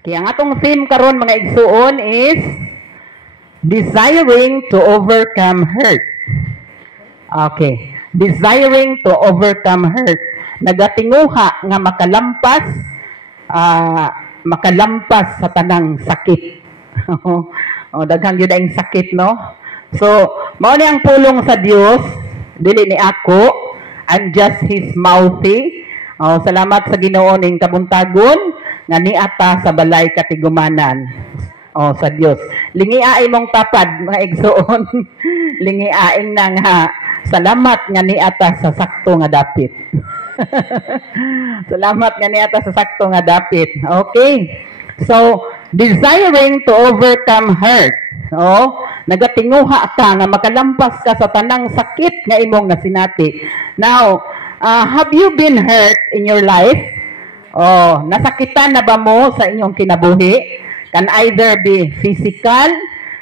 Kaya ang atong theme karon mga igsuon is desiring to overcome hurt. Okay. Desiring to overcome hurt. Nagatinguha nga makalampas sa tanang sakit. O daghang gyud ang sakit, no? So, mao ni ang pulong sa Dios, dili ni ako. I'm just his mouthy. Salamat sa Ginoo ning kabuntagon nga niata sa balay katigumanan. Sa Dios. Lingiaay mong tapad mga igsoon. Lingiaing nang salamat nga niata sa sakto nga dapit. Salamat nga niata sa sakto nga dapit. Okay. So, desiring to overcome hurt. Nagatinguha ka nga makalampas ka sa tanang sakit nga imong nasinati. Now, have you been hurt in your life? Nasakitan na ba mo sa inyong kinabuhi? Can either be physical,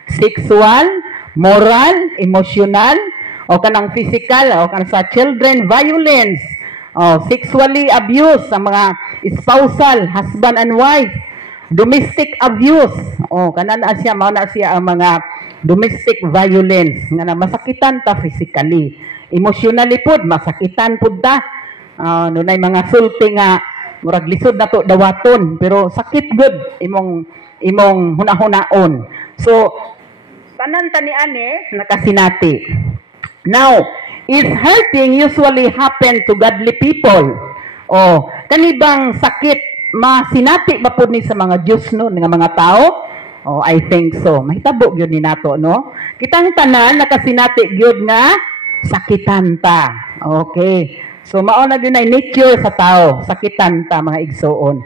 sexual, moral, emotional, o kanang physical, o kanang sa children violence, sexually abuse, sa mga spousal, husband and wife, domestic abuse, kanan na siya, mao na siya ang mga domestic violence, nga na masakitan ta physically. Emotionally pud, masakitan pud ta. Nunay mga sulti nga, murag lisod na to dawaton, pero sakit good imong hunahunaon. So, tanan taniane nakasinati. Now, is hurting usually happen to godly people? Kanibang sakit masinati ba pud ni sa mga Dios no nga mga tao? I think so. Mahitabo gyud ni nato, no? Kitang tanan nakasinati gyud nga sakitan ta. Okay. So mao na gyud ay nature sa tao, sakitan ta mga igsoon.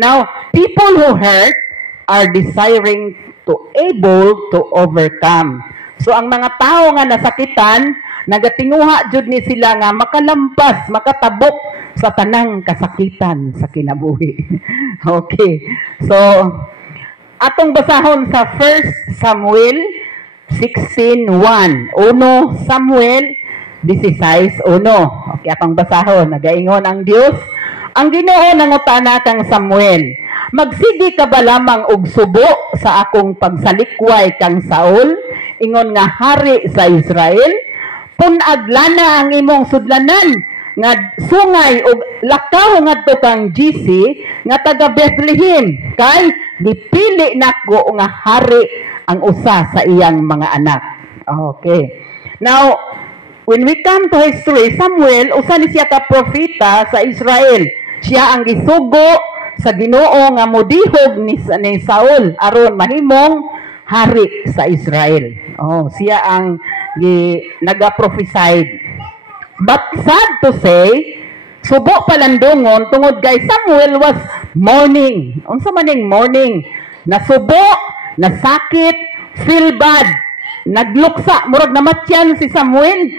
Now, people who hurt are desiring to able to overcome. So ang mga tao nga nasakitan, nagatinguha jud ni sila nga makalampas, makatabok sa tanang kasakitan sa kinabuhi. Okay. So atong basahon sa 1 Samuel 16:1. 1 Samuel 16:1. Okay, atong basahon. Nagaingon ang Dios. Ang Ginoo nangutana kang Samuel, magsigi ka ba lamang og subo sa akong pagsalikway kang Saul, ingon nga hari sa Israel? Punaglana ang imong sudlanan nga sungay og lakaw ngadto kang GC nga taga Bethlehem, kay dipili nako nga hari ang usa sa iyang mga anak. Okay. Now, when we come to history, Samuel usa ni siya ka propeta sa Israel. Siya ang gisugo sa Ginoo nga modihog ni Saul aron mahimong hari sa Israel. Siya ang naga-prophesy. But sad to say, subo palandungon tungod kay Samuel was mourning. Unsa man ning mourning? Nasubo, nasakit, feel bad, nagluksa, murag namatyan si Samuel.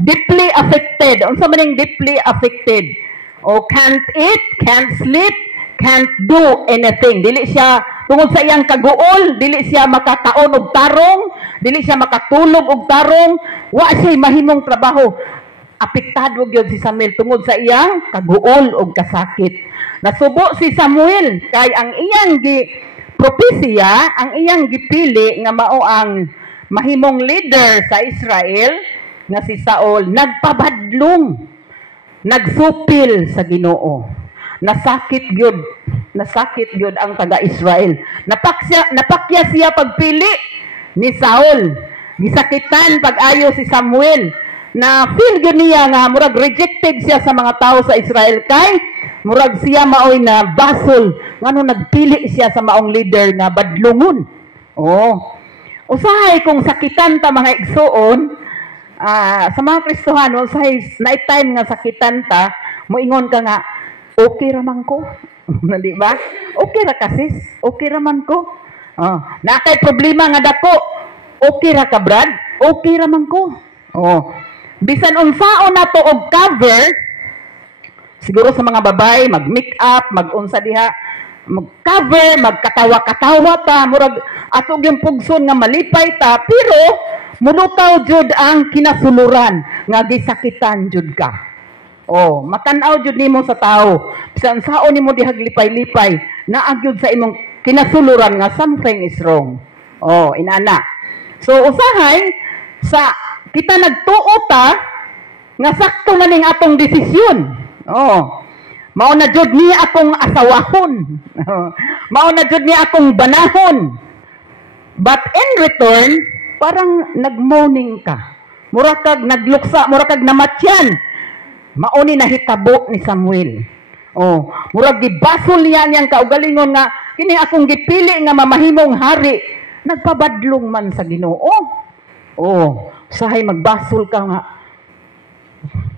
Deeply affected. Unsa man ning deeply affected? Can't eat, can't sleep, can't do anything. Dili siya tungod sa iyang kaguol, dili siya makakaon og tarong, dili siya makatulog og tarong, wa siya mahimong trabaho. Apektado gyud si Samuel tungod sa iyang kaguol og kasakit. Nasubo si Samuel kay ang iyang propesya, ang iyang gipili nga mao ang mahimong leader sa Israel nga si Saul, nagpabadlong, nagsupil sa Ginoo. Nasakit gyud ang taga-Israel. Napakya siya pagpili ni Saul. Gisakitan pag-ayo si Samuel. Na feel gyud niya nga murag rejected siya sa mga tao sa Israel, kay murag siya maoy na basol ngano nagpili siya sa maong leader nga badlungon. Usahay kung sakitan ta mga igsoon, sa mga Kristohano, usahay night time nga sakitan ta, moingon ka nga, okay raman ko. Di ba? Okay ra kasis, okay raman ko. Na kay problema nga dako, okay ra ka Brad, okay raman ko. Bisan unsaon nato og cover, siguro sa mga babae, mag-make up, mag-unsa diha, mag-cover, magkatawa-katawa ta, murag ato gyud pugson nga malipay ta, pero mulutaw jud ang kinasuluran nga gisakitan jud ka. Matan-aw jud nimo sa tao. Bisan saon nimo diha lipay-lipay, naa gyud sa imong kinasuluran nga something is wrong. Oh, inana. So usahay sa kita nagtuo ta nga sakto na ning atong desisyon. Oh. Mao na jud niya akong asawahon. Mao na jud niya akong banahon. But in return, parang nagmourning ka. Mura kag nagluksa, mura kag namatyan. Mao ni nahitabo ni Samuel. Oh, mura gibasol niya niyang kaugalingon nga kini akong gipili nga mamahimong hari. Nagpabadlong man sa Ginoo. Oh, sahay magbasol ka nga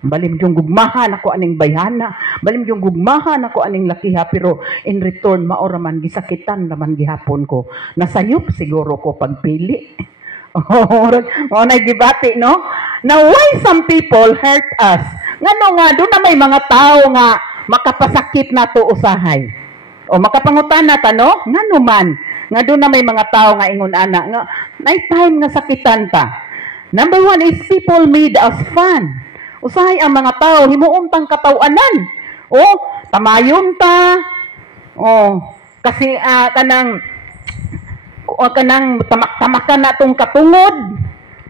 balim yung gugmahan ako aning bayhana, balim yung gugmahan ako aning lakiha, pero in return maora man gisakitan naman gihapon ko. Nasayop siguro ko pagpili. Oh, nagibati, no? Now, why some people hurt us? Ngano nga, doon na may mga tao nga makapasakit na to usahay. O makapangutan na ta, no? Ngano man, nga doon na may mga tao nga ingon ana, nga, night time nga sakitan ta. Number one is people made us fun. Usahay ang mga tao, himuuntang katawanan. O, tamayon ta. O, kasi kanang tamak-tamakan na itong katungod.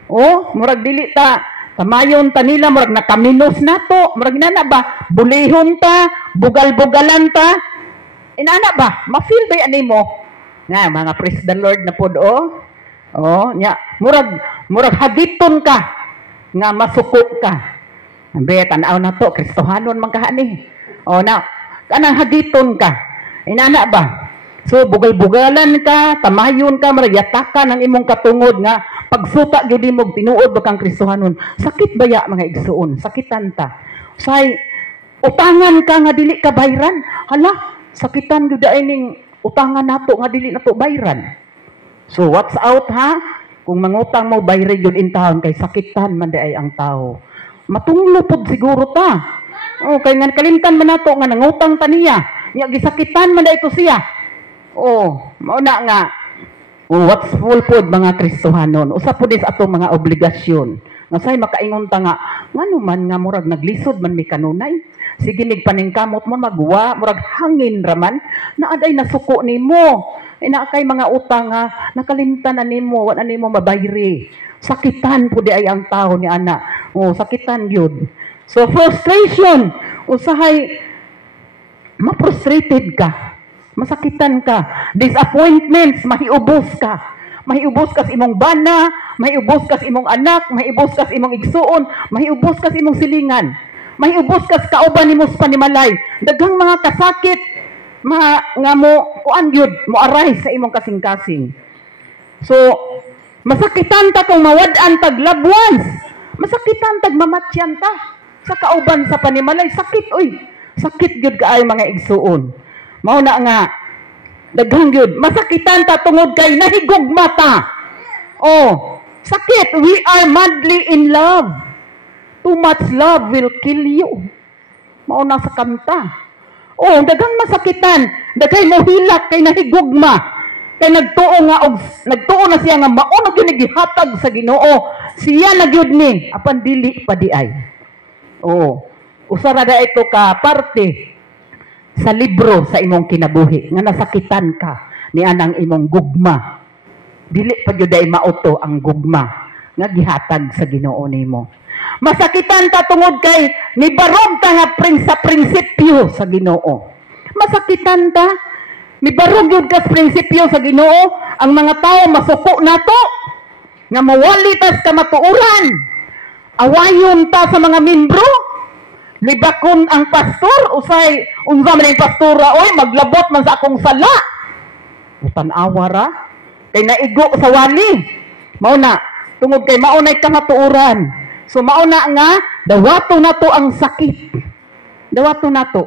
O, murag dili ta, tamayon ta nila, murag nakaminos na to. Murag na ba, bulihon ta, bugal-bugalan ta. Inana ba, ma-feel ba yan mo? Nga, mga praise the Lord na po do. O, nya, murag hagiton ka, nga masuko ka. Ambe, tanaw na to, Kristohanon man kahani. O na, kanang hagiton ka. Inana ba? So, bugal-bugalan ka, tamayon ka, maragyatakan ang imong katungod nga, pagsuta gyud mo tinuod ba kang Kristohanon. Sakit baya mga igsuon, sakitan ta. Say, utangan ka nga dili ka bayran. Hala, sakitan gyud ning utangan nato nga dili nato bayran. So, what's out ha? Kung mangutang mo bayre gyud in taon kay sakitan man ay ang tao. Matunglo pod siguro ta. Oh, kay nga kalimtan man nato nga nangutang ta niya. Nya gisakitan man ito siya. Oh, mao na nga. Oh, what's full pod mga Kristohanon. Usa pod is ato mga obligasyon. Nga say makaingon ta nga ngano man nga murag naglisod man mi kanunay. Sige nigpaningkamot mo magwa, murag hangin raman na aday nasuko nimo. Ina kay mga utang nga nakalimtan na nimo, wa na nimo mabayri. Sakitan po di ay ang tao ni ana. Oh, sakitan yun. So, frustration. Usahay, ma-frustrated ka. Masakitan ka. Disappointments, mahiubos ka. Mahiubos ka sa imong bana, mahiubos ka sa imong anak, mahiubos ka sa imong igsuon, mahiubos ka sa imong silingan. Mahiubos ka sa kauban ni Mus Panimalay. Daghang mga kasakit, nga mo, kuan yun, mo aray sa imong kasing-kasing. So, masakitan ta kung mawad-an tag loved ones. Masakitan tag mamatyan ta. Sa kauban sa panimalay. Sakit, oy. Sakit gyud kaay mga igsuon. Mao na nga, daghang gyud. Masakitan ta tungod kay nahigugma ta. Oh, sakit. We are madly in love. Too much love will kill you. Mao na sa kanta. Oh, daghang masakitan. Daghay mo hilak kay nahigugma. Kay nagtuo na siya nga mao gyud gihatag sa Ginoo. Siya na gyud ni apan dili pa di ay. Oh, usara da ito ka parte sa libro sa imong kinabuhi nga nasakitan ka ni anang imong gugma. Dili pa gyud ay mauto ang gugma nga gihatag sa Ginoo nimo. Masakitan ka tungod kay nibarog ka nga sa prinsipyo sa Ginoo. Masakitan ka mibarog yun ka prinsipyo sa Ginoo, ang mga tao masuko na to, nga mawali tas ka matuuran, awayon ta sa mga membro, libakon ang pastor, usay, unsa man yung pastora, oy, maglabot man sa akong sala. Utanawa ra, kay naigo sa wali. Mauna, tungod kay maunay ka matuuran. So mauna nga, dawato na to ang sakit. Dawato na to.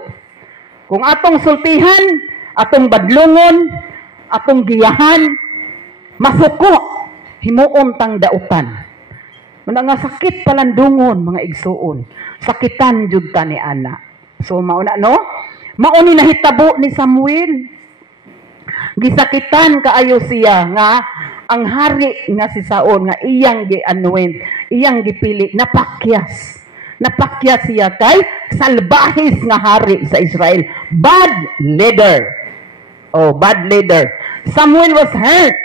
Kung atong sultihan, atong badlungon, atong giyahan, masuko, himuon tang dautan. Muna nga sakit palandungon, mga igsuon. Sakitan jud ta ni ana. So, mauna, no? Mauni nahitabo ni Samuel. Gisakitan kaayo siya nga, ang hari nga si Saul, nga iyang gi-anoint, iyang gipili, napakyas. Napakyas siya kay salbahis nga hari sa Israel. Bad leader. Oh, bad leader. Samuel was hurt.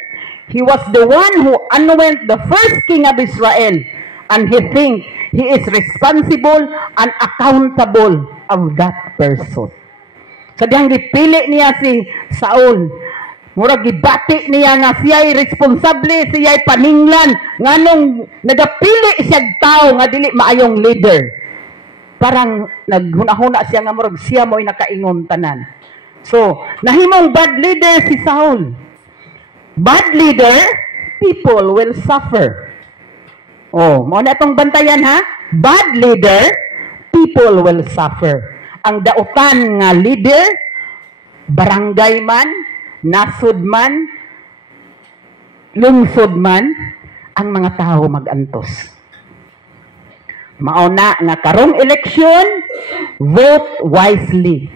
He was the one who anointed the first king of Israel. And he thinks he is responsible and accountable of that person. Sa diyang gipili niya si Saul, murag gibati niya nga siya ay responsable, siya ay paninglan, nganong nagapili siya tao nga dili maayong leader. Parang naghuna-huna siya nga murag siya mo'y nakaingon tanan. So, nahimong bad leader si Saul. Bad leader, people will suffer. Oh, mo na itong bantayan ha? Bad leader, people will suffer. Ang dautan nga leader, barangay man, nasud man, lungsod man, ang mga tao mag-antos. Mauna nga karong eleksyon, vote wisely.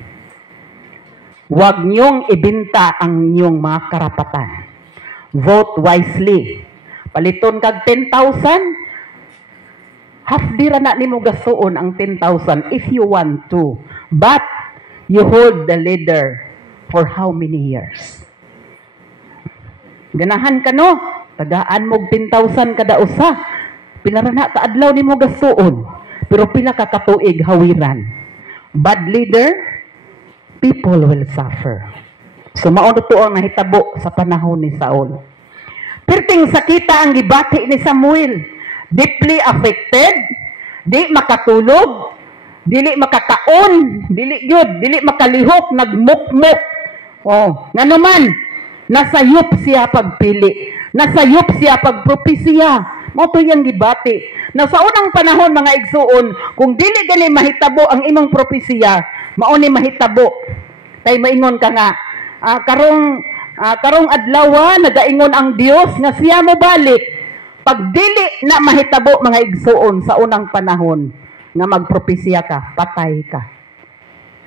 Huwag niyong ibinta ang inyong mga karapatan. Vote wisely. Paliton kag 10,000, half dira na nimo gasuon ang 10,000 if you want to. But you hold the leader for how many years? Ganahan ka no? Tagaan mo 10,000 kada usa. Pila ra na kaadlaw nimo gasuon. Pero pila ka katuig hawiran. Bad leader, people will suffer. So mao to ang nahitabo sa panahon ni Saul. Perting sakita ang gibati ni Samuel. Deeply affected, di makatulog, dili makakaon, dili makalihok, nagmukmuk. Oh, nga naman, nasayop siya pagpili, nasayop siya pagpropesya. Mo to yang gibati. Na sa unang panahon mga igsuon, kung dili gani mahitabo ang imong propesya, mao ni mahitabo. Kay maingon ka nga, karong adlaw nagaingon ang Dios nga siya mo balik. Pag dili na mahitabo mga igsuon sa unang panahon nga magpropesya ka, patay ka.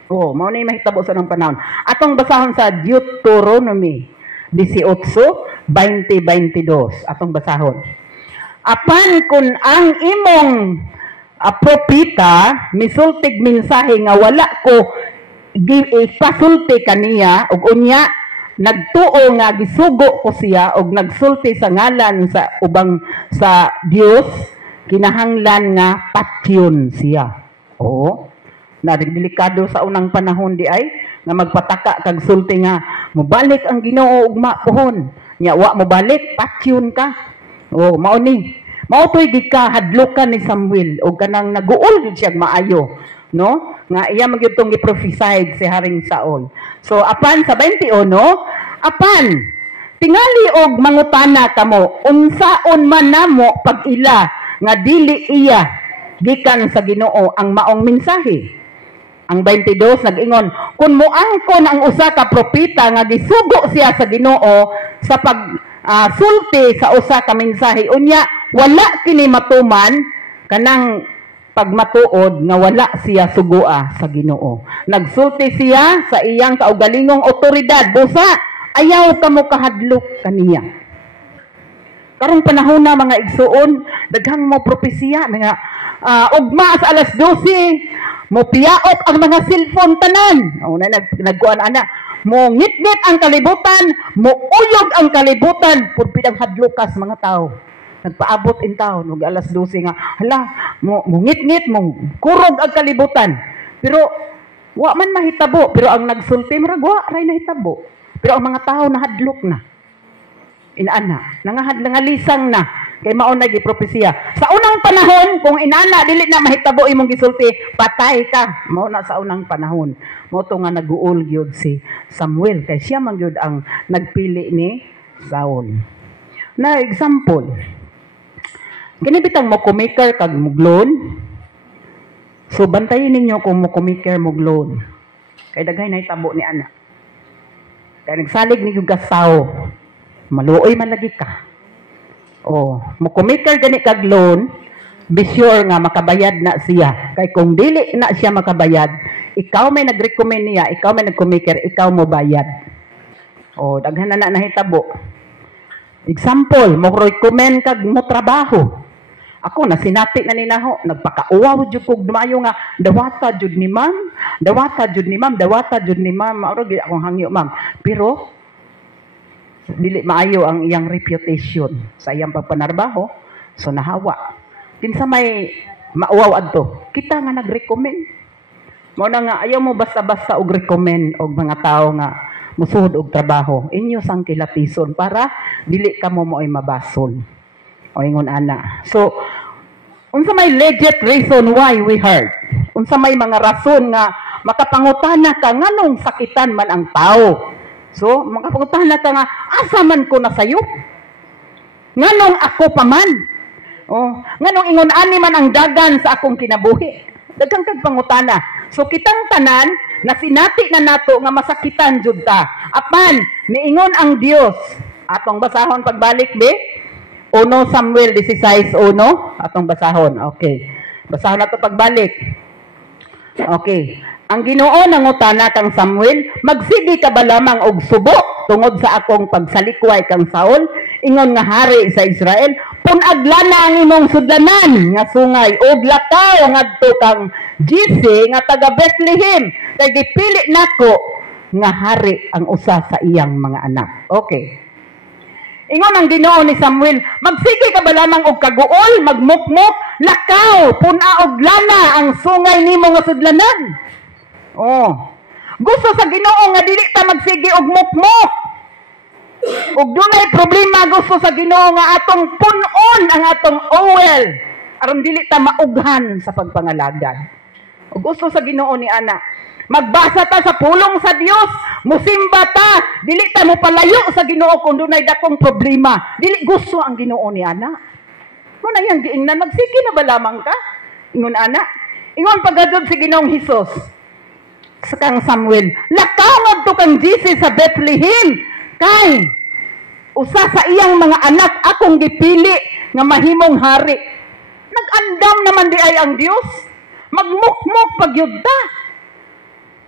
Oh, mao ni mahitabo sa unang panahon. Atong basahon sa Deuteronomy 18:20-22. Atong basahon. Apan kun ang imong propeta misultig mensahe nga wala ko ipasulti kaniya ug unya nagtuo nga gisugo ko siya og nagsulti sa ngalan sa ubang sa Dios, kinahanglan nga patyon siya. Oo. Delikado sa unang panahon di ay nga magpataka kag sulti nga mobalik ang Ginoo ug mapuhon. Nya wa mo balik, patyon ka. Oh, mao ni. Mao toy gikahadlokan ni Samuel og kanang naguol gyud siya maayo, no? Nga iya magyud tong giprophesy si Haring Saul. So apan sa 21, apan tingali og mangutana kamo unsaon man namo pag-ila nga dili iya gikan sa Ginoo ang maong mensahe. Ang 22 nag-ingon, kun moangkon ang usa ka propeta nga gisugo siya sa Ginoo sa sulti sa usa ka mensahe unya wala kini matuman kanang pagmatuod nga wala siya sugua sa Ginoo. Nagsulti siya sa iyang kaugalingong otoridad, busa ayaw kamo kahadlok kaniya. Karong panahon na mga igsuon, daghang mo propesya nga ugma sa alas 12 mo piyaot ang mga cellphone tanan. Una nagkuan ana, mo ngitngit ang kalibutan, mo uyog ang kalibutan, pud pidang hadlokas mga tao. Nagpaabot in taon, ug alas 12 nga, hala, mo ngitngit, mo kurog ang kalibutan. Pero wa man mahitabo, pero ang nagsulti murag wa ray nahitabo. Pero ang mga tao nahadlok na. Inana, nangalisang na kay mao na gipropesya. Sa unang panahon, kung inana dili na mahitabo imong gisulti, patay ka. Mao na sa unang panahon. Mao to nga naguol gyud si Samuel kay siya man gyud ang nagpili ni Saul. Na example, kini bitang mo kumiker kag muglon. So bantayin ninyo kung mo kumiker muglon. Kay daghay na hitabo ni ana. Kay nagsalig ni gasaw. Maluoy man lagi ka. Oh, mo kumiker gani kag loan, be sure nga makabayad na siya. Kay kung dili na siya makabayad, ikaw may nag-recommend niya, ikaw may nag-kumiker, ikaw mo bayad. Oh, daghan na nahitabo. Example, mo recommend kag mo trabaho. Ako na sinati na nila ho, nagpakauwaw jud kog dumayo nga dawata jud ni ma'am, dawata jud ni ma'am, dawata jud ni ma'am, mao gyud akong hangyo ma'am. Pero dili maayo ang iyang reputation sa iyang pagpanarbaho, so nahawa. Kinsa may mauwaw adto, kita nga nag-recommend. Mao na nga ayaw mo basta-basta og recommend og mga tao nga musuhod og trabaho. Inyo sang kilapison para dili ka mo mo'y mabasol. O ingon ana. So, unsa may legit reason why we hurt? Unsa may mga rason nga makapangutana ka nganong sakitan man ang tao? So, makapangutana ka nga asa man ko na sayo? Nganong ako pa man? Oh, nganong ingon ani man ang dagan sa akong kinabuhi? Daghang kag pangutana. So kitang tanan na sinati na nato nga masakitan jud ta. Apan niingon ang Dios. Atong basahon pagbalik be. 1 Samuel 16:1 atong basahon. Okay. Basahon nato pagbalik. Okay. Ang Ginoo nangutana kang Samuel, magsigi ka ba lamang og subo tungod sa akong pagsalikway kang Saul, ingon nga hari sa Israel, punaglana ang imong sudlanan nga sungay ug lakaw ngadto kang Jesse nga taga Bethlehem, kay gipili nako nga hari ang usa sa iyang mga anak. Okay. Ingon ang Ginoo ni Samuel, magsige ka ba lamang og kaguol, magmukmok, lakaw, puna og lana ang sungay nimo nga sudlanan. Oh. Gusto sa Ginoo nga dili ta magsige og mukmok. Ug dunay problema gusto sa Ginoo nga atong punon ang atong oil aron dili ta maughan sa pagpangalagad. Ug gusto sa Ginoo ni ana, magbasa ta sa pulong sa Dios, musimba ta, dili ta mo palayo sa Ginoo kung dunay dakong problema. Dili gusto ang Ginoo ni ana. Mo na yang giingnan, magsige na ba lamang ka? Ingon ana. Ingon pagadod si Ginoong Hesus sa kang Samuel, lakaw ngadto kang Jesse sa Bethlehem, kay usa sa iyang mga anak akong gipili nga mahimong hari. Nag-andam naman di ay ang Dios. Magmukmok pagyud ta.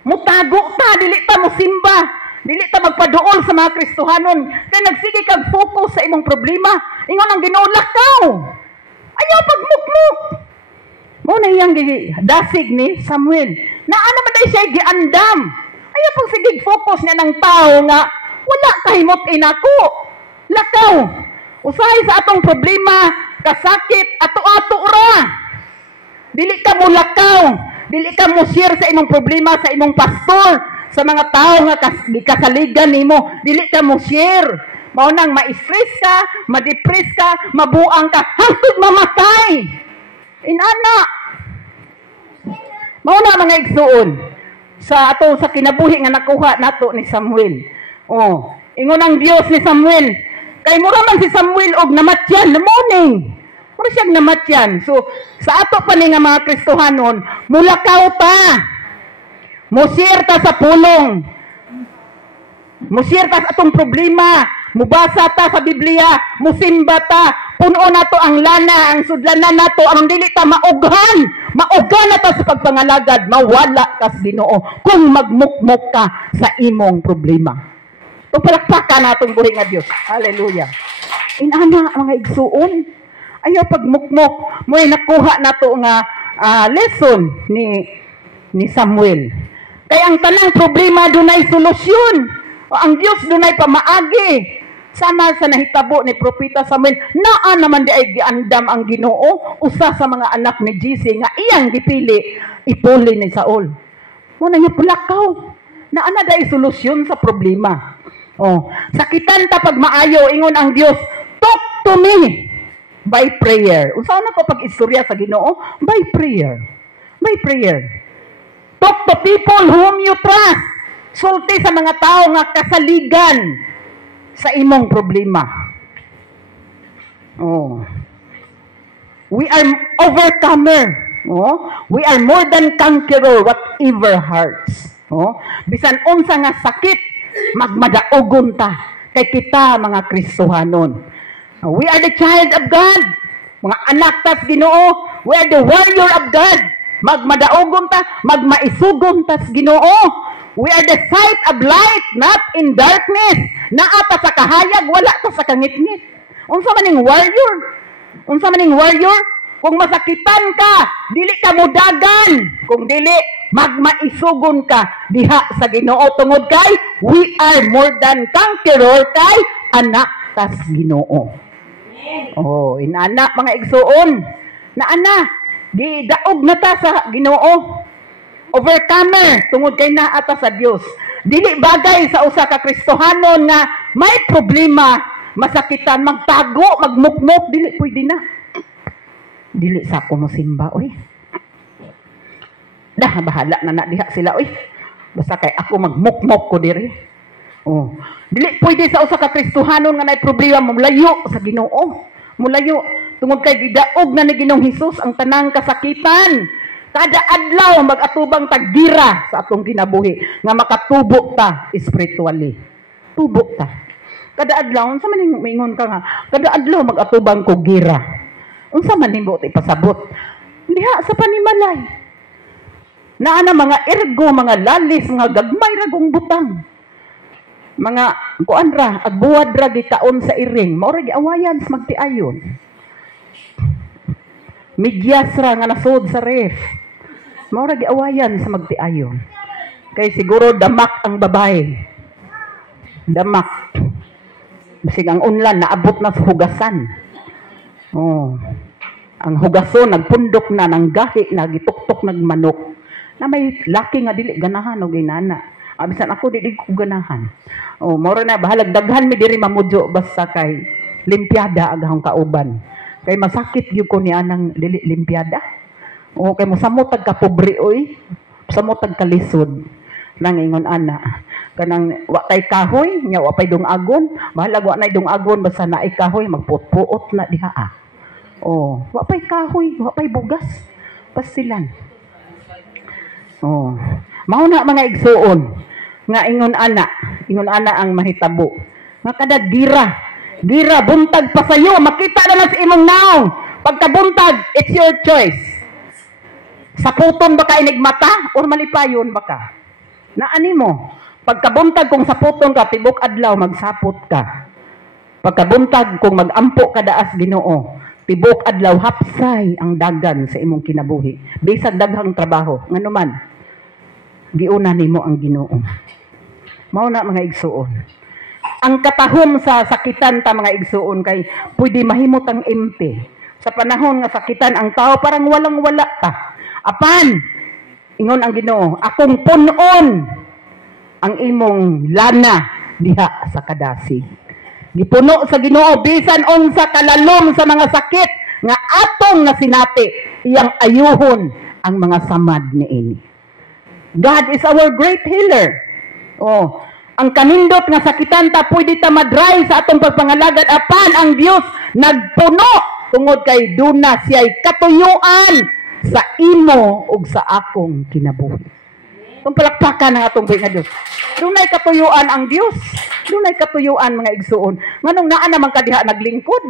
Mutago ta, dili ta mosimba, dili ta magpaduol sa mga Kristohanon. Kay nagsige kag focus sa imong problema. Ingon ang Ginoo, lakaw. Ayaw pagmukmok. Mo na iyang dasig ni Samuel. Naa naman ay siya giandam. Ayaw pag sige focus niya ng tao nga wala kahimot inako. Lakaw. Usahay sa atong problema, kasakit, ato-ato ra. Dili ka mo lakaw. Dili ka mo share sa imong problema sa imong pastor, sa mga tao nga kasaligan nimo. Dili ka mo share. Mao nang ma-stress ka, ma-depress ka, mabuang ka, hangtod mamatay. Inana. Mao na mga igsuon sa ato sa kinabuhi nga nakuha nato ni Samuel. Oh, ingon ang Dios ni Samuel, kay mura man si Samuel og namatyan na morning. Mura siya namatyan. So sa ato pa ni nga mga Kristohanon, mulakaw ta. Musir ta sa pulong. Musir ta sa atong problema. Mubasa ta sa Biblia, musimba ta, puno nato ang lana, ang sudlanan nato, ang dili ta maughan. Maughan na ta sa pagpangalagad, mawala ka sa Ginoo kung magmukmok ka sa imong problema. Ito palakpakan natong buhi nga Dios. Hallelujah. Inana mga igsuon, ayaw pagmukmok, mo'y nakuha nato nga lesson ni Samuel. Kaya ang tanang problema dunay solusyon. O ang Dios dunay pamaagi. Sama sa nahitabo ni Propeta Samuel, naa naman di ay giandam ang Ginoo usa sa mga anak ni Jesse nga iyang gipili ipuli ni Saul. Mo na pulakaw. Naa na day solusyon sa problema. Oh, sakitan ta pag maayo ingon ang Dios, talk to me by prayer. Usa na ko pag istorya sa Ginoo by prayer. By prayer. Talk to people whom you trust. Sulti sa mga tao nga kasaligan sa imong problema. Oh. We are overcomer. Oh. We are more than conqueror whatever hurts. Oh. Bisan unsa nga sakit, magmadaogon ta kay kita mga Kristohanon. We are the child of God. Mga anak ta sa Ginoo. We are the warrior of God. Magmadaogon ta, magmaisugon ta sa Ginoo. We are the sight of light, not in darkness. Naa ta sa kahayag, wala ta sa kangit-ngit. Unsa maning warrior? Unsa maning warrior? Kung masakitan ka, dili ka mudagan. Kung dili, magmaisugon ka diha sa Ginoo tungod kay we are more than conqueror kay anak tas Ginoo. Oh, inana mga igsuon. Naana, gidaog na ta sa Ginoo. Overcomer tungod kay naa ta sa Dios. Dili bagay sa usa ka Kristohanon nga may problema, masakitan, magtago, magmukmok, dili pwede na. Dili sa ako mo simba, oy. Dah, bahala na diha sila, oy. Basta kay ako magmukmok ko diri. Oh. Dili pwede sa usa ka Kristohanon nga may problema, mulayo sa Ginoo. Mulayo. Tungod kay gidaog na ni Ginoong Hesus ang tanang kasakitan. Kada adlaw mag-atubang tagira sa atong kinabuhi nga makatubo ta spiritually. Tubo ta. Kada adlaw, unsa man ning maingon ka nga, kada adlaw mag-atubang ko gira. Unsa man nimo ti pasabot? Diha sa panimalay. Naa na mga ergo, mga lalis, mga gagmay ra gong butang. Mga kuan ra, agbuwad ra gitaon sa iring, mao ra giawayan sa magtiayon. Migyas ra nga nasod sa ref. Mao ra giawayan sa magtiayon. Kay siguro damak ang babae. Damak. Bisig ang unlan naabot na sa hugasan. Oh. Ang hugason nagpundok na ng gahi na gituktok nagmanok. Na may laki nga dili ganahan o ginana. Abisan ako dili ko ganahan. Oh, mao na bahalag daghan mi diri mamudyo basta kay limpiada agahong kauban. Kay masakit gyud ko niya nang dili limpiada. O kay mo samot tag kapobre oy. Samot tag kalisod. Nang ingon ana. Kanang wa tay kahoy nya wa pay dungagon. Bahalag wa nay dungagon basta naay kahoy magpuot-puot na diha. Oh, wa pay kahoy, wa pay bugas. Pasilan. Oh. Mao na mga igsuon nga ingon ana ang mahitabo. Nga kada gira buntag pa sayo, makita na lang sa imong naong. Pagkabuntag, it's your choice. Saputon ba ka inigmata or malipayon ba ka? Naani mo, pagkabuntag kung saputon ka, tibok adlaw magsapot ka. Pagkabuntag kung magampo ka daas Ginoo, tibok adlaw hapsay ang dagan sa imong kinabuhi. Bisag daghang trabaho, nganuman giuna nimo ang Ginoo. Mao na mga igsuon. Ang katahom sa sakitan ta mga igsuon kay pwede mahimot ang empty. Sa panahon nga sakitan ang tao parang walang-wala ta. Apan ingon ang Ginoo, akong punon ang imong lana diha sa kadasig. Gipuno sa Ginoo bisan unsa kalalom sa mga sakit nga atong nasinati iyang ayuhon ang mga samad niini. God is our great healer. Oh, ang kanindot nga sakitan ta pwede ta madry sa atong pagpangalagad apan ang Dios nagpuno tungod kay duna siya'y katuyuan sa imo ug sa akong kinabuhi. Kung palakpakan ang atong nga Dios. Dunay katuyuan ang Dios. Dunay katuyuan mga igsuon. Nganong naa naman ka diha naglingkod?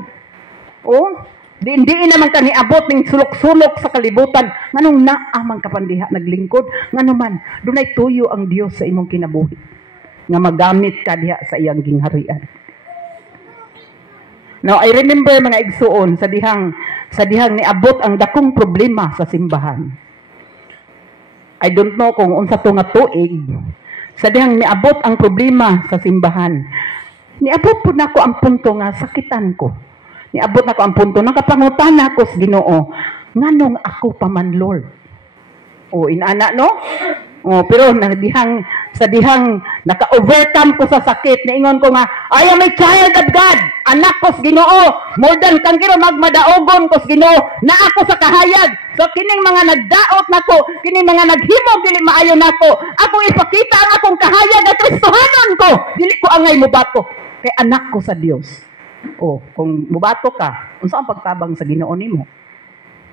Oh, diin naman ka niabot ning sulok-sulok sa kalibutan. Nganong naa man ka pandiha naglingkod? Nganuman, dunay tuyo ang Dios sa imong kinabuhi. Nga magamit ka diha sa iyang gingharian. Now, I remember mga igsuon sa dihang niabot ang dakong problema sa simbahan. I don't know kung unsa to nga tuig. Sa dihang niabot ang problema sa simbahan. Niabot po nako ang punto nga sakitan ko. Niabot nako ang punto nakapangutan ako sa Ginoo. Nganong ako pa man Lord? O inana no? Oh, pero sa dihang naka-overcome ko sa sakit, naingon ko nga, I am a child of God, anak ko sa Ginoo, more than kangkiro magmadaogon ko sa Ginoo, na ako sa kahayag. So kining mga nagdaot nako, kining mga naghimog dili maayo nako, ako ipakita ang akong kahayag at Kristohanon ko, dili ko angay mubato, kay anak ko sa Dios. Oh, kung mubato ka, unsa ang pagtabang sa Ginoo nimo?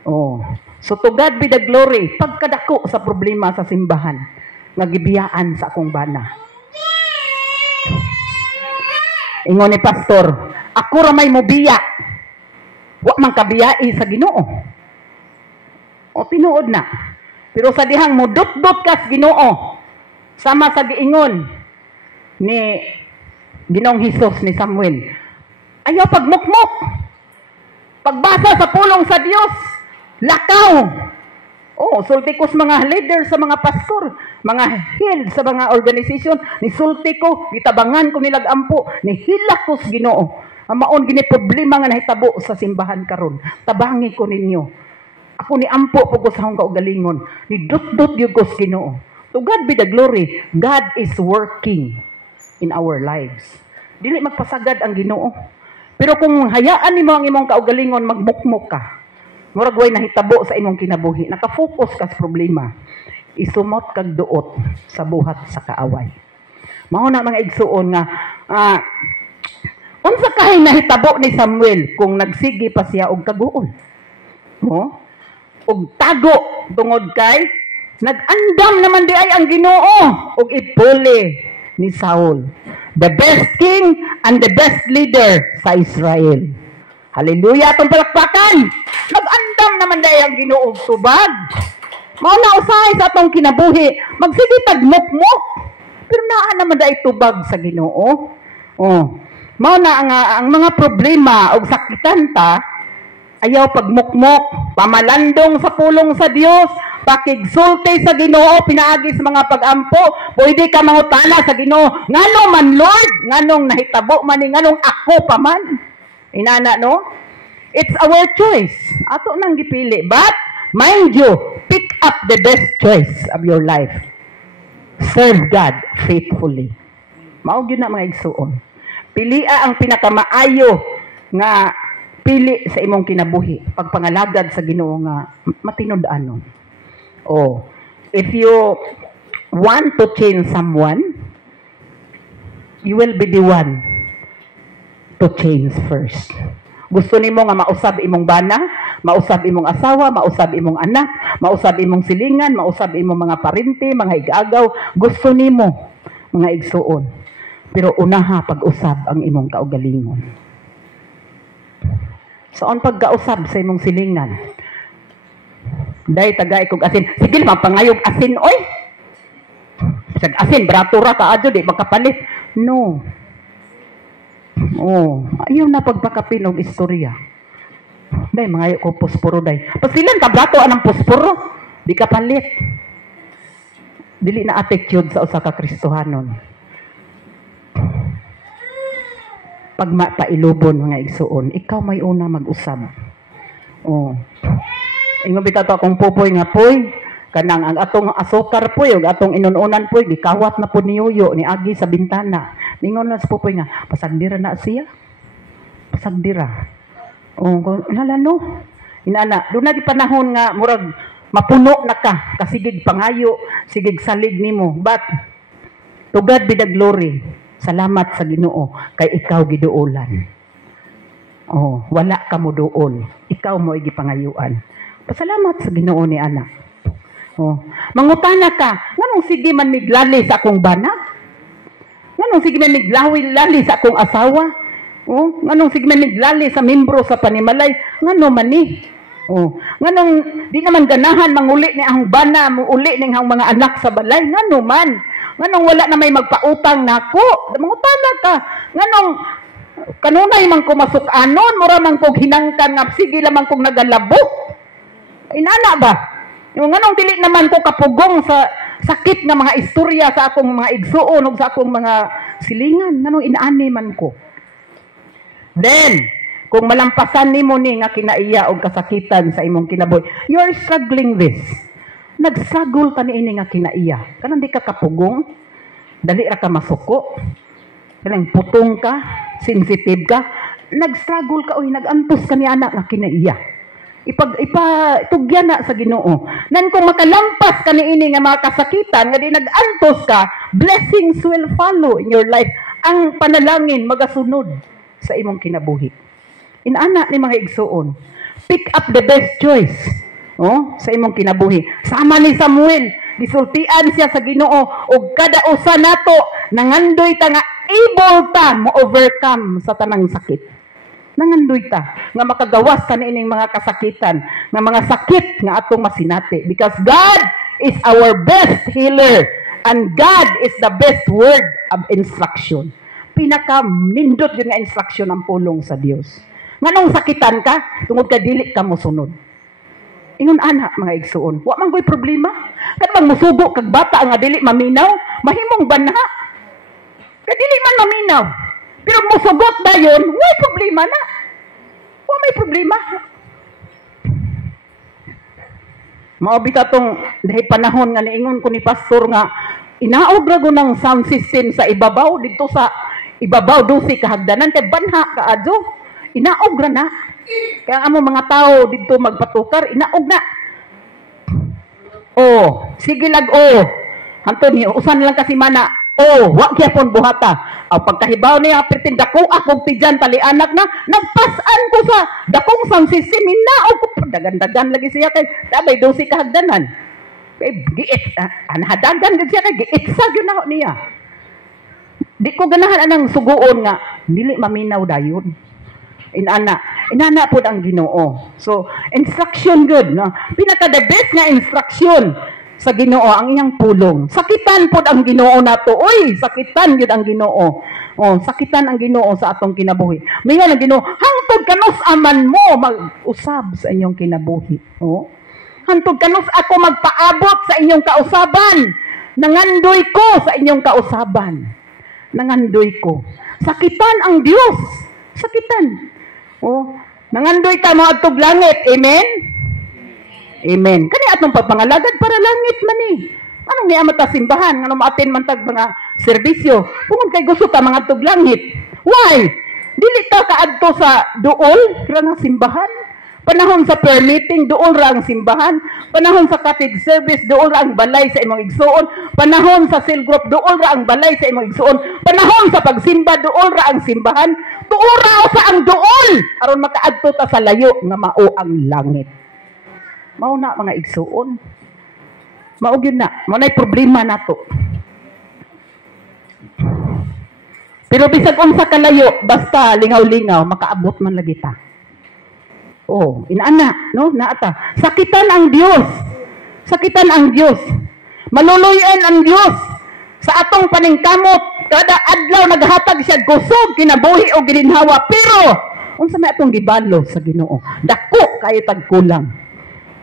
Oh. So to God be the glory pagkadako sa problema sa simbahan nga gibiyaan sa akong bana. Ingon ni pastor, ako ra may mobiya. Wa man kabiyai sa Ginoo. O tinuod na. Pero sa dihang mudot-dot ka sa Ginoo, sama sa giingon ni Ginoong Hesus ni Samuel, ayaw pagmukmok. Pagbasa sa pulong sa Dios, Lakaw. Oh, sulti ko sa mga leader, sa mga pastor, mga head sa mga organisasyon, nisulti ko, gitabangan ko nilag ampo, nihilak ko sa Ginoo. Ang maon gini problema nga nahitabo sa simbahan karon. Tabangi ko ninyo. Ako ni ampo po ko sa akong kaugalingon. Ni dot-dot yung ko sa Ginoo. To God be the glory. God is working in our lives. Dili magpasagad ang Ginoo. Pero kung hayaan nimo ang imong kaugalingon, magbukmok ka. Murag way nahitabo sa imong kinabuhi. Nakafocus ka sa problema. Isumot kag duot sa buhat sa kaaway. Mao na mga igsuon nga unsa kahay nahitabo ni Samuel kung nagsigi pa siya og kaguol. Og tago tungod kay nag-andam naman di ay ang Ginoo og ipuli ni Saul. The best king and the best leader sa Israel. Hallelujah, atong palakpakan. Nag-andam naman dahil ang Ginoo tubag. Mao na usahay sa atong kinabuhi. Magsige tagmukmok. Pero naa naman dahil tubag sa Ginoo. Mao na ang mga problema o sakitan ta, ayaw pagmukmok, pamalandong sa pulong sa Dios, pakigsulti sa Ginoo, pinaagi sa mga pag-ampo, pwede ka mangutana sa Ginoo. Nganong man Lord, nganong nahitabo man ni nganong ako pa man. Inana, no? It's our choice. Ato nang gipili. But, mind you, pick up the best choice of your life. Serve God faithfully. Mao gyud na mga igsuon. Pilia ang pinakamaayo nga pili sa imong kinabuhi. Pagpangalagad sa Ginoo nga matinud-anon. If you want to change someone, you will be the one to change first. Gusto nimo nga mausab imong bana, mausab imong asawa, mausab imong anak, mausab imong silingan, mausab imong mga parinti, mga igagaw, gusto nimo mga igsuon. Pero unaha pag-usab ang imong kaugalingon. So on pagkausab sa imong silingan, day tagay kog asin, sige mapangayog asin oy. Sag asin bratura ka adyo di makapalit. No. Ayaw na pagpakapin og istorya. Day, mga ko posporo day. Pasilan kabrato anang posporo, di ka palit. Dili na attitude sa usa ka Kristohanon. Pag pailubon mga igsuon, ikaw may una mag-usab. Ingon bitaw akong pupoy nga poy, kanang ang atong asukar poy ug atong inununan poy gikawat na pud ni Yuyo ni agi sa bintana. Ningon na sa pupoy nga pasagdira na siya. Pasagdira. Nalano. Inana, do na di panahon nga murag mapuno na ka kasigig pangayo, sigig salig nimo. But to God be the glory. Salamat sa Ginoo kay ikaw giduolan. Wala ka mo duol. Ikaw mo igipangayuan. Pasalamat sa Ginoo ni anak. Mangutana ka, nganong sige man miglali sa akong bana? Nganong sige man miglali sa akong asawa? Nganong sige man miglali sa membro sa panimalay? Ngano man ni? Nganong di naman ganahan manguli ni ang bana, muli ning ang mga anak sa balay? Ngano man? Nganong wala na may magpautang nako? Mangutana ka, nganong kanunay man ko masuk-anon, mura man kog hinangkan nga sige lamang kog nagalabok? Inana ba? Yung nganong dili naman ko kapugong sa sakit nga mga istorya sa akong mga igsuon ug sa akong mga silingan, nganong inaani man ko. Then, kung malampasan nimo ni nga kinaiya og kasakitan sa imong kinabuhi, you are struggling this. Nagsagol ka niini nga kinaiya. Kanang di ka kapugong, dali ra ka masuko, kanang putong ka, sensitive ka, nagstruggle ka oy, nagantos ka ni anak nga kinaiya. Itugyan na sa Ginoo. Nan kung makalampas ka niini nga mga kasakitan, nga di nagantos ka, blessings will follow in your life. Ang panalangin magasunod sa imong kinabuhi. Inana ni mga igsuon, pick up the best choice sa imong kinabuhi. Sama ni Samuel, gisultian siya sa Ginoo og kada usa nato nangandoy ta nga able ta mo overcome sa tanang sakit. Nangandoy ta nga makagawas ta niining mga kasakitan, nga mga sakit nga atong masinati, because God is our best healer and God is the best word of instruction. Pinaka-nindot yun nga instruction ang pulong sa Dios. Nganong sakitan ka, tungod ka dili ka mosunod. Ingon ana mga igsuon, wa man ko'y problema. Kanang musubo kag bata nga dili maminaw, mahimong banha. Kay dili man maminaw. Pero musugot dayon, way problema na. Wa may problema. Mao bita tong dahil panahon nga niingon ko ni pastor nga inaog ra go ng sound system sa ibabaw dito sa ibabaw dusi kahagdanan kay banha kaadto. Inaog ra na. Kaya amo mga tao dito magpatukar, inaog na. Oh, sige lag oh. Hantod ni usan lang kasi mana. Oh, wa gyapon buhata. Aw pagkahibaw niya pertin dako akong tijan tali anak na nagpasan ko sa dakong sound system inaog ko dagan-dagan lagi siya kay dabay dosi kahagdanan. Kay giit anhadagan gid siya kay giit sa gyud na niya. Di ko ganahan anang suguon nga dili maminaw dayon. Inana pod ang Ginoo. So, instruction good, no? Pinaka the best nga instruction sa Ginoo ang iyang pulong. Sakitan pod ang Ginoo nato. Oy, sakitan gyud ang Ginoo. Oh, sakitan ang Ginoo sa atong kinabuhi. Mingon ang Ginoo, hangtod kanos aman mo mag-usab sa inyong kinabuhi. Oh. Hangtod kanos ako magpaabot sa inyong kausaban. Nangandoy ko sa inyong kausaban. Nangandoy ko. Sakitan ang Dios. Sakitan. Oh, nangandoy ka mo adtog langit. Amen? Amen. Kani atong pagpangalagad para langit man ni. Anong niya mata simbahan nga maaten man tag mga serbisyo. Kung kay gusto ta mga adtog langit. Why? Dili ta kaadto sa duol ra nga simbahan. Panahon sa prayer meeting, dool ra ang simbahan. Panahon sa cottage service, dool ra ang balay sa imong igsuon. Panahon sa cell group, dool ra ang balay sa imong igsuon. Panahon sa pagsimba, dool ra ang simbahan. Tuo ra sa ang dool aron makaadto ta sa layo nga mao ang langit. Mao na mga igsuon. Mao gyud na, mao nay problema nato. Pero bisag unsa kalayo, basta lingaw-lingaw makaabot man lagi ta. Oh, inaana, no? Naata. Sakitan ang Dios. Sakitan ang Dios. Maluluyan ang Dios sa atong paningkamot. Kada adlaw naghatag siya kusog kinabuhi o gininhawa. Pero unsa may atong gibalo sa Ginoo? Dako kayo tagkulang.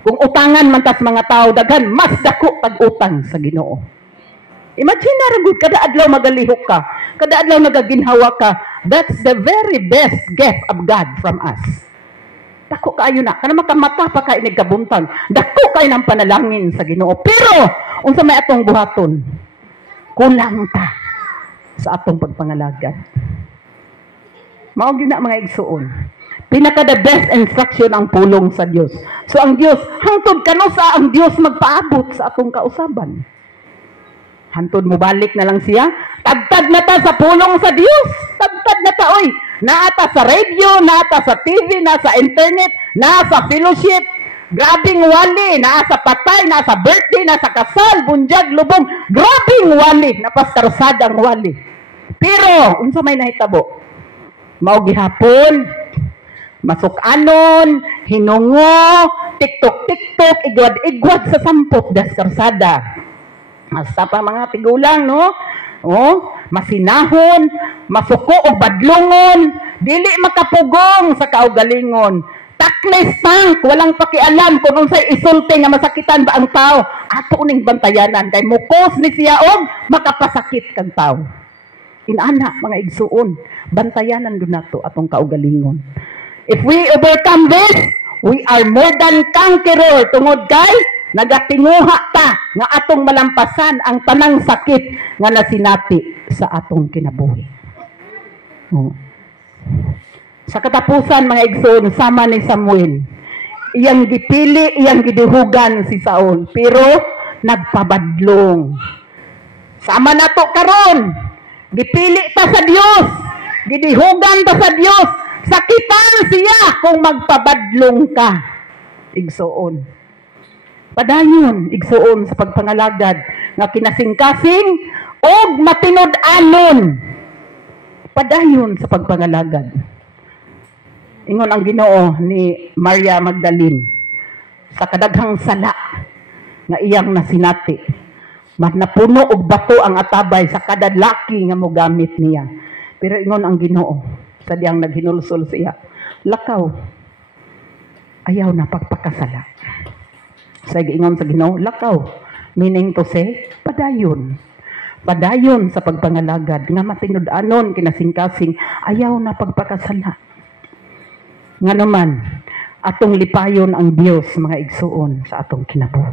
Kung utangan man tas mga tao daghan, mas dako tag utang sa Ginoo. Imagine na ragud kada adlaw magalihok ka. Kada adlaw nagaginhawa ka. That's the very best gift of God from us. Dako kayo na. Kana makamata pa kayo nagkabuntag. Dako kayo ng panalangin sa Ginoo. Pero, unsa may atong buhaton? Kulang ta sa atong pagpangalagad. Mao gyud na mga igsuon. Pinaka the best instruction ang pulong sa Dios. So ang Dios, hangtod kano sa ang Dios magpaabot sa atong kausaban. Hantod mo balik na lang siya. Tagtad na ta sa pulong sa Dios. Tagtad na ta oy. Naata sa radio, naata sa TV, nasa internet, nasa fellowship, grabing wali, nasa patay, nasa birthday, nasa kasal, bunjag, lubong, grabing wali, napastarsadang wali. Pero, unsa may nahitabo? Mao gihapon, masukanon, hinungo, tiktok, igwad sa sampot, daskarsada. Hasta pa mga tigulang, no? Oh, masinahon, masuko o badlungon, dili makapugong sa kaugalingon. Takles tank, walang pakialam kung unsay isulti nga masakitan ba ang tao. Ato ning bantayanan kay mukos ni siya og makapasakit kang tao. Inana mga igsuon, bantayanan gud nato atong kaugalingon. If we overcome this, we are more than conqueror tungod kay nagatinguha ta nga atong malampasan ang tanang sakit nga nasinati sa atong kinabuhi. Oh. Sa katapusan mga igsoon, sama ni Samuel, iyang gipili, iyang gidihugan si Saul, pero nagpabadlong. Sama na to karon, gipili ta sa Dios, gidihugan ta sa Dios, sakitan siya kung magpabadlong ka. Igsoon. Padayon, igsuon sa pagpangalagad nga kinasing-kasing og matinud-anon. Padayon sa pagpangalagad. Ingon ang Ginoo ni Maria Magdalene sa kadaghang sala nga iyang nasinati. Mas napuno og bato ang atabay sa kada laki nga mogamit niya. Pero ingon ang Ginoo sa diyang naghinulsol siya, lakaw, ayaw na pagpakasala. Sa giingon sa Ginoo, lakaw. Meaning to say, padayon. Padayon sa pagpangalagad nga matinud-anon kinasing-kasing ayaw na pagpakasala. Nga naman, atong lipayon ang Dios mga igsuon sa atong kinabuhi.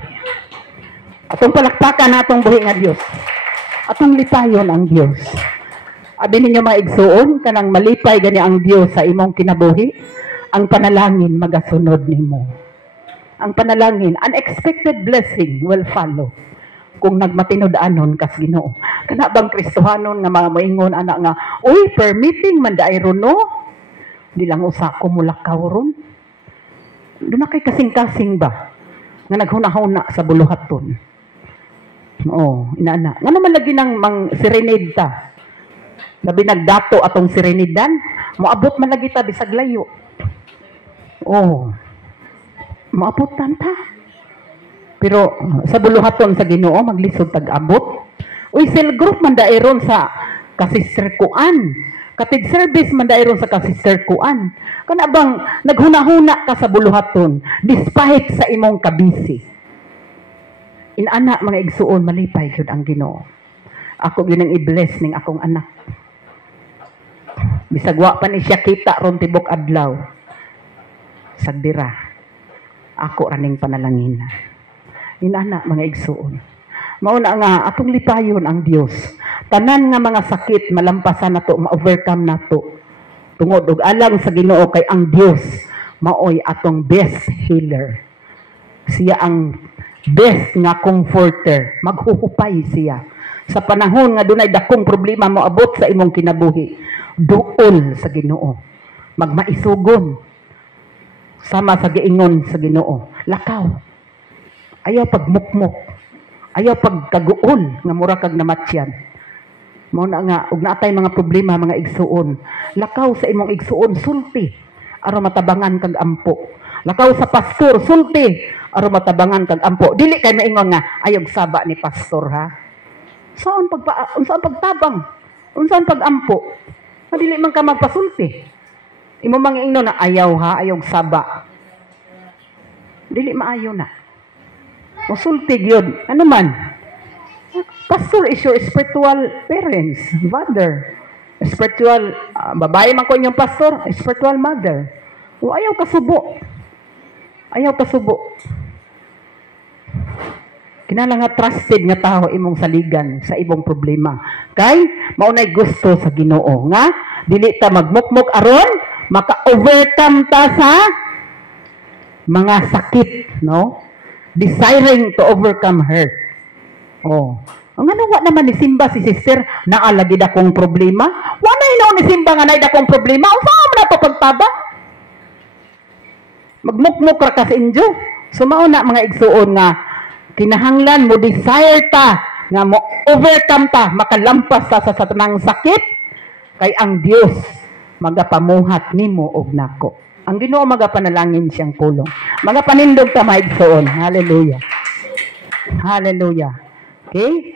Atong palakpakan na atong buhi nga Dios. Atong lipayon ang Dios. Abi ninyo mga igsuon, kanang malipay gani ang Dios sa imong kinabuhi, ang panalangin magasunod nimo. Ang panalangin, unexpected blessing will follow. Kung nagmatinud-anon kas Ginoo. Kana bang Kristohanon nga mga moingon anak nga, uy, permitting man daay ron no? Di lang usa ko mulakaw ron. Doon na kay kasing-kasing ba? Nga naghuna-huna sa buluhaton. Oo, inaana. Nga naman lagi ng mang serenade ta. Labi nagdato atong serenidan, moabot man lagi ta bisag layo. Oo. Maabutan ta. Pero sa buluhaton sa Ginoo maglisod tag-abot. Uy, cell group man dairon sa kasisirkuan. Kapig service man dairon sa kasisirkuan. Kana bang naghuna-huna ka sa buluhaton despite sa imong kabisi. Inana mga igsuon malipay gyud ang Ginoo. Ako gyud ang i-bless ning akong anak. Bisag wa pa ni siya kita ron tibok adlaw. Sagdira. Ako raning panalangin. Inana mga igsuon. Mauna nga atong lipayon ang Dios. Tanan nga mga sakit malampasan nato, ma-overcome nato. Tungod og alang sa Ginoo kay ang Dios maoy atong best healer. Siya ang best nga comforter. Maghuhupay siya. Sa panahon nga dunay dakong problema moabot sa imong kinabuhi, duol sa Ginoo. Magmaisugon sama sa giingon sa Ginoo. Lakaw. Ayaw pagmukmok. Ayaw pagkaguol nga mura kag namatyan. Mao na nga ug naatay mga problema mga igsuon. Lakaw sa imong igsuon sulti aron matabangan kag ampo. Lakaw sa pastor sulti aron matabangan kag ampo. Dili kay maingon nga ayog saba ni pastor ha. Saan pagtabang? Unsan pag-ampo? Dili man ka magpasulti. Imo mangingno na ayaw ha, ayog saba. Dili maayo na. Musulti gyud. Ano man? Pastor is your spiritual parents, mother. Spiritual, babae man ko inyong pastor, spiritual mother. O ayaw kasubo. Ayaw kasubo. Kinala nga trusted nga tao imong saligan sa imong problema. Kay maunay gusto sa Ginoo nga dili ta magmukmok aron maka-overcome ta sa mga sakit, no? Desiring to overcome hurt. Oh. Ang ano wa naman ni Simba si sister naalagi dakong problema? Wa na inaw ni Simba nga nay dakong problema. Unsa man na pagtabang? Magmukmok ra ka sa injo. So mao na mga igsuon nga kinahanglan mo desire ta nga mo overcome ta, makalampas ta sa tanang sakit kay ang Dios magapamuhat nimo og nako. Ang Ginoo magapanalangin siyang pulong. Magapanindog ta maigsoon. Hallelujah. Hallelujah. Okay?